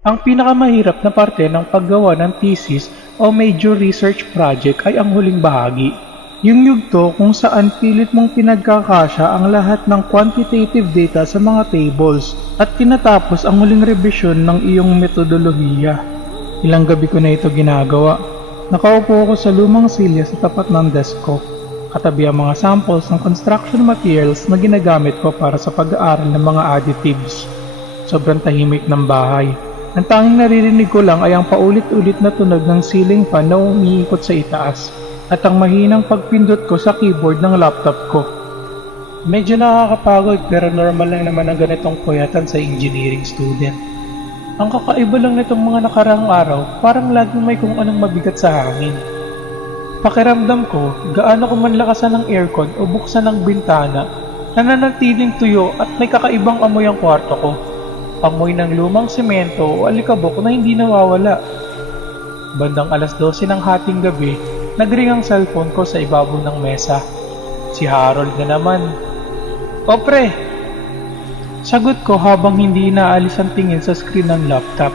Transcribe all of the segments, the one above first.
Ang pinakamahirap na parte ng paggawa ng thesis o major research project ay ang huling bahagi. Yung yugto kung saan pilit mong pinagkakasya ang lahat ng quantitative data sa mga tables at tinatapos ang huling revision ng iyong metodolohiya. Ilang gabi ko na ito ginagawa. Nakaupo ako sa lumang silya sa tapat ng desk ko. Katabi ang mga samples ng construction materials na ginagamit ko para sa pag-aaral ng mga additives. Sobrang tahimik ng bahay. Ang tanging naririnig ko lang ay ang paulit-ulit na tunog ng ceiling fan na umiikot sa itaas at ang mahinang pagpindot ko sa keyboard ng laptop ko. Medyo nakakapagod pero normal lang naman ang ganitong puyatan sa engineering student. Ang kakaiba lang nitong mga nakaraang araw, parang laging may kung anong mabigat sa hangin. Pakiramdam ko, gaano ko man lakasan ng aircon o buksan ng bintana, nananatiling tuyo at may kakaibang amoy ang kwarto ko. Amoy ng lumang semento o alikabok na hindi nawawala. Bandang alas 12 ng hating gabi, nagring ang cellphone ko sa ibabaw ng mesa. Si Harold na naman. "O pre!" Sagot ko habang hindi inaalis ang tingin sa screen ng laptop.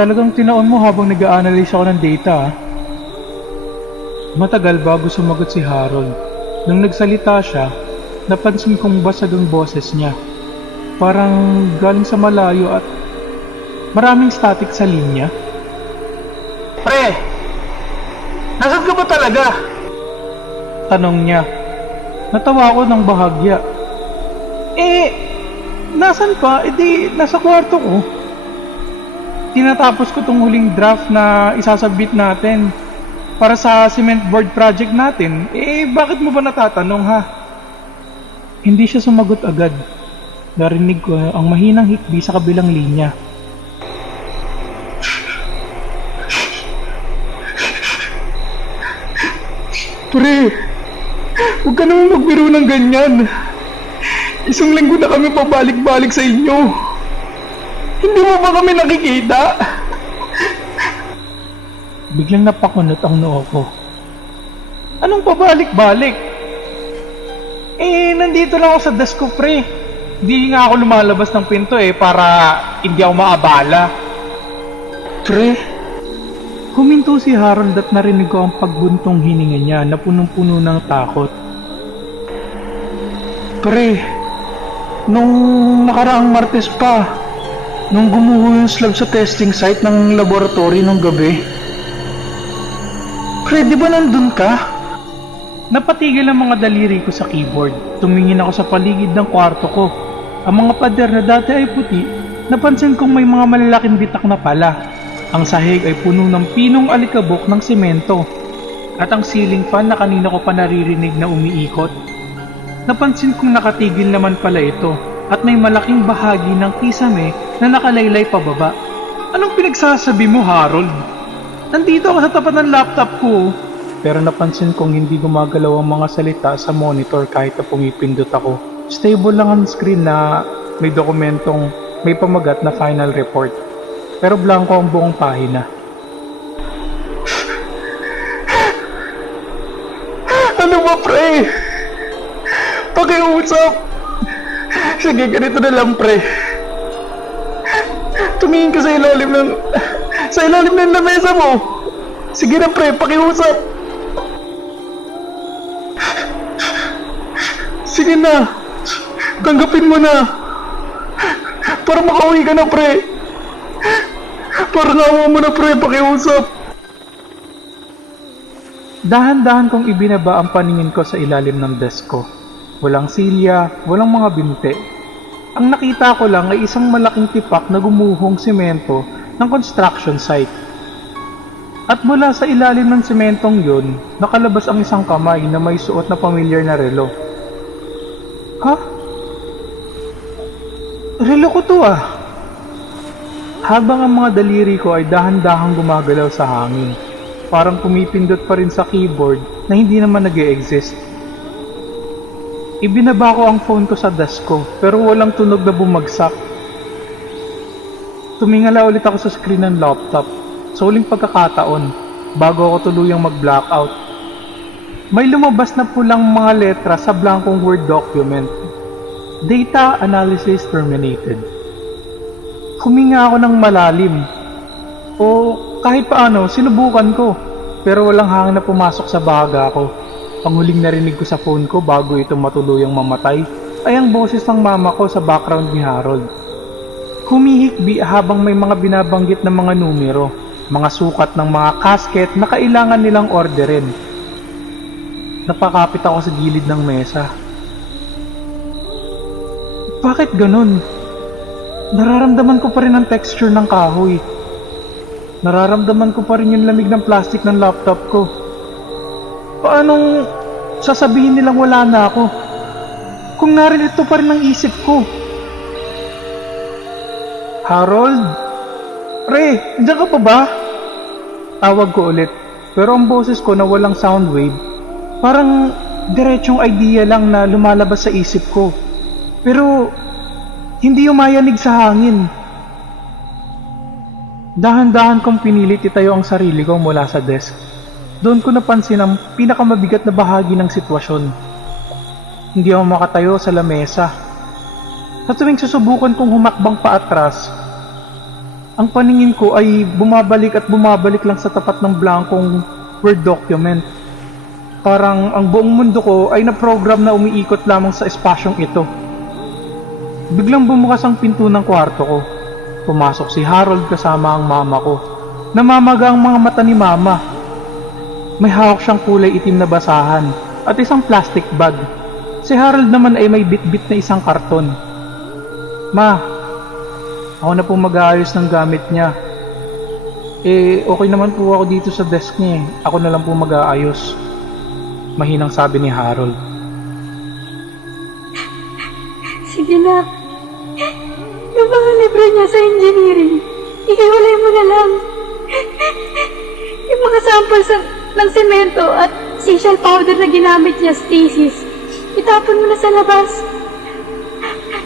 "Talagang tinaon mo habang nag-a-analyze ako ng data ah." Matagal bago sumagot si Harold. Nung nagsalita siya, napansin kong basag ang boses niya. Parang galing sa malayo at maraming static sa linya. "Pre, nasaan ka ba talaga?" Tanong niya. Natawa ako ng bahagya. Nasan pa? Di, nasa kwarto ko. Tinatapos ko tong huling draft na isasabit natin para sa cement board project natin. Bakit mo ba natatanong ha? Hindi siya sumagot agad. Narinig ko ang mahinang hikbi sa kabilang linya. "Pre, huwag ka naman magbiro ng ganyan. Isang linggo na kami pabalik-balik sa inyo. Hindi mo ba kami nakikita?" Biglang napakunot ang noo ko. "Anong pabalik-balik? Nandito lang ako sa desk ko, pre. Hindi nga ako lumalabas ng pinto para hindi ako maabala." "Pre?" Huminto si Harold at narinig ko ang pagbuntong hininga niya na punong-puno ng takot. "Pre, nung nakaraang Martes pa, nung gumuho yung slab sa testing site ng laboratory nung gabi. Pre, di ba nandun ka?" Napatigil ang mga daliri ko sa keyboard. Tumingin ako sa paligid ng kwarto ko. Ang mga pader na dati ay puti, napansin kong may mga malalaking bitak na pala. Ang sahig ay puno ng pinong alikabok ng semento. At ang ceiling fan na kanina ko pa naririnig na umiikot. Napansin kong nakatigil naman pala ito at may malaking bahagi ng kisame na nakalaylay pababa. "Anong pinagsasabi mo, Harold? Nandito ako sa tapat ng laptop ko." Pero napansin kong hindi gumagalaw ang mga salita sa monitor kahit na pumipindot ako. Stable lang ang screen na may dokumentong may pamagat na final report. Pero blanco ang buong pahina. "Ano ba, pre? Pakiusap. Sige, ganito na lang, pre. Tumingin ka sa ilalim ng lamesa mo. Sige na, pre, pakiusap. Sige na, tanggapin mo na. Para makauwi ka na, pre. Para nawa mo na, pre, pakiusap." Dahan-dahan kong ibinaba ang paningin ko sa ilalim ng desk ko. Walang silya, walang mga binte. Ang nakita ko lang ay isang malaking tipak na gumuhong semento ng construction site. At mula sa ilalim ng sementong yun, nakalabas ang isang kamay na may suot na pamilyar na relo. "Ha? Relo ko to ah." Habang ang mga daliri ko ay dahan-dahang gumagalaw sa hangin, parang pumipindot pa rin sa keyboard na hindi naman nag-e-exist. Ibinaba ko ang phone ko sa desk ko pero walang tunog na bumagsak. Tumingala ulit ako sa screen ng laptop sa huling pagkakataon bago ako tuluyang mag-blackout. May lumabas na pulang mga letra sa blankong Word document. "Data analysis terminated." Huminga ako ng malalim. O kahit paano, sinubukan ko. Pero walang hangin na pumasok sa baga ko. Ang huling narinig ko sa phone ko bago ito matuluyang mamatay ay ang boses ng mama ko sa background ni Harold. Humihikbi habang may mga binabanggit na mga numero, mga sukat ng mga casket na kailangan nilang orderin. Napakapit ako sa gilid ng mesa. Bakit ganun? Nararamdaman ko pa rin ang texture ng kahoy. Nararamdaman ko pa rin yung lamig ng plastic ng laptop ko. Paanong sasabihin nilang wala na ako? Kung naririto pa rin ang isip ko. Harold? Pre, nandiyan ka pa ba? Tawag ko ulit, pero ang boses ko na walang sound wave, parang diretsong idea lang na lumalabas sa isip ko. Pero hindi umayanig sa hangin. Dahan-dahan kong pinilit itayo ang sarili ko mula sa desk. Doon ko napansin ang pinakamabigat na bahagi ng sitwasyon. Hindi ako makatayo sa lamesa. Sa tuwing susubukan kong humakbang paatras, ang paningin ko ay bumabalik at bumabalik lang sa tapat ng blankong Word document. Parang ang buong mundo ko ay na-program na umiikot lamang sa espasyong ito. Biglang bumukas ang pinto ng kwarto ko. Pumasok si Harold kasama ang mama ko. Namamaga ang mga mata ni mama. May hawak siyang kulay itim na basahan at isang plastic bag. Si Harold naman ay may bit-bit na isang karton. Ma, ako na po mag-aayos ng gamit niya. Okay naman po ako dito sa desk niya. Ako na lang po mag-aayos. Mahinang sabi ni Harold. Sige na. Yung mga libro niya sa engineering, ihiwalay mo na lang. Yung mga samples ng semento at sisal powder na ginamit niya sa thesis, itapon mo na sa labas.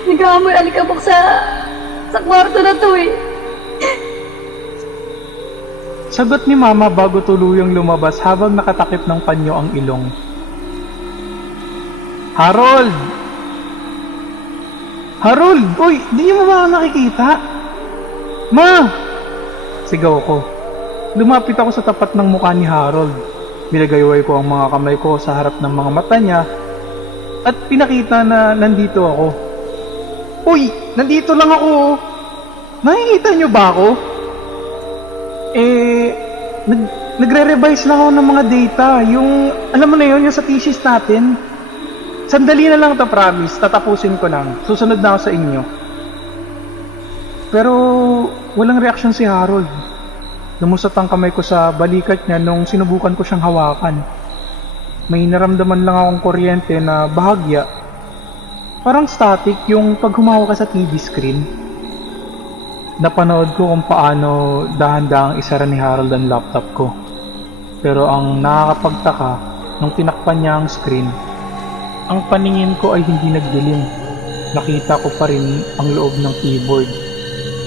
Nag-aamoy alikabok sa kwarto na to eh. Sagot ni mama bago tuluyang lumabas habang nakatakip ng panyo ang ilong. Harold! Harold! Uy, di niyo mo ba ako nakikita? Ma! Sigaw ko. Lumapit ako sa tapat ng mukha ni Harold. Binagayway ko ang mga kamay ko sa harap ng mga mata niya at pinakita na nandito ako. Uy! Nandito lang ako! Nakikita niyo ba ako? Nagre-revise lang ako ng mga data. Yung, alam mo na yun, yung sa thesis natin. Sandali na lang to, promise. Tatapusin ko lang. Susunod na ako sa inyo. Pero walang reaksyon si Harold. Lumusot ang kamay ko sa balikat niya nung sinubukan ko siyang hawakan. May naramdaman lang akong kuryente na bahagya. Parang static yung pag humawak ka sa TV screen. Napanood ko kung paano dahan-dahang isara ni Harold ang laptop ko. Pero ang nakakapagtaka, nung tinakpan niya ang screen, ang paningin ko ay hindi nagdilim. Nakita ko pa rin ang loob ng keyboard.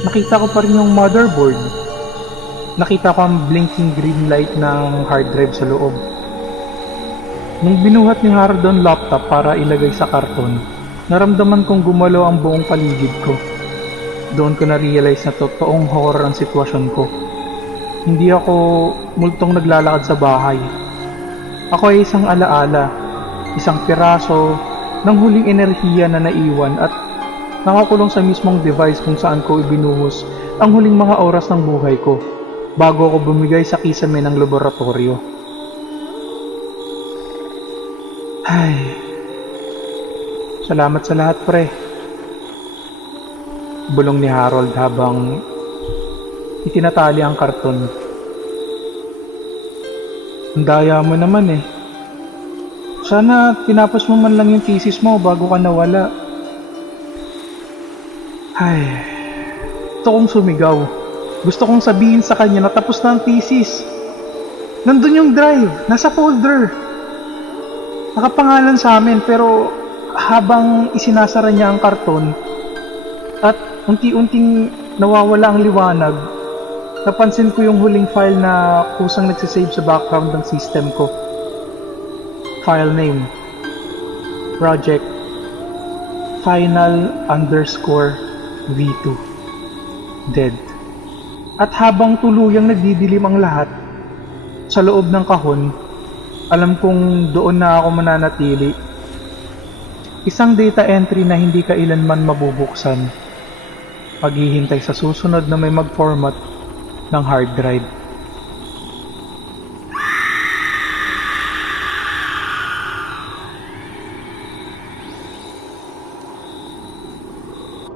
Nakita ko pa rin yung motherboard. Nakita ko ang blinking green light ng hard drive sa loob. Nung binuhat ni Harold ang laptop para ilagay sa karton, naramdaman kong gumalaw ang buong paligid ko. Doon ko na-realize na totoong horror ang sitwasyon ko. Hindi ako multong naglalakad sa bahay. Ako ay isang alaala, isang piraso ng huling enerhiya na naiwan at nakakulong sa mismong device kung saan ko ibinuhos ang huling mga oras ng buhay ko bago ako bumigay sa kisame ng laboratorio. Ay, salamat sa lahat, pre. Bulong ni Harold habang itinatali ang karton. Ang daya mo naman eh. Sana tinapos mo man lang yung thesis mo bago ka nawala. Ay, gusto kong sumigaw. Gusto kong sabihin sa kanya na tapos na ang thesis. Nandun yung drive, nasa folder. Nakapangalan sa amin pero habang isinasara niya ang karton at unti-unting nawawala ang liwanag, napansin ko yung huling file na kusang nagsisave sa background ng system ko. File name, project, final_v2. dead. At habang tuluyang nagdidilim ang lahat, sa loob ng kahon, alam kong doon na ako mananatili. Isang data entry na hindi kailanman mabubuksan. Paghihintay sa susunod na may mag-format ng hard drive.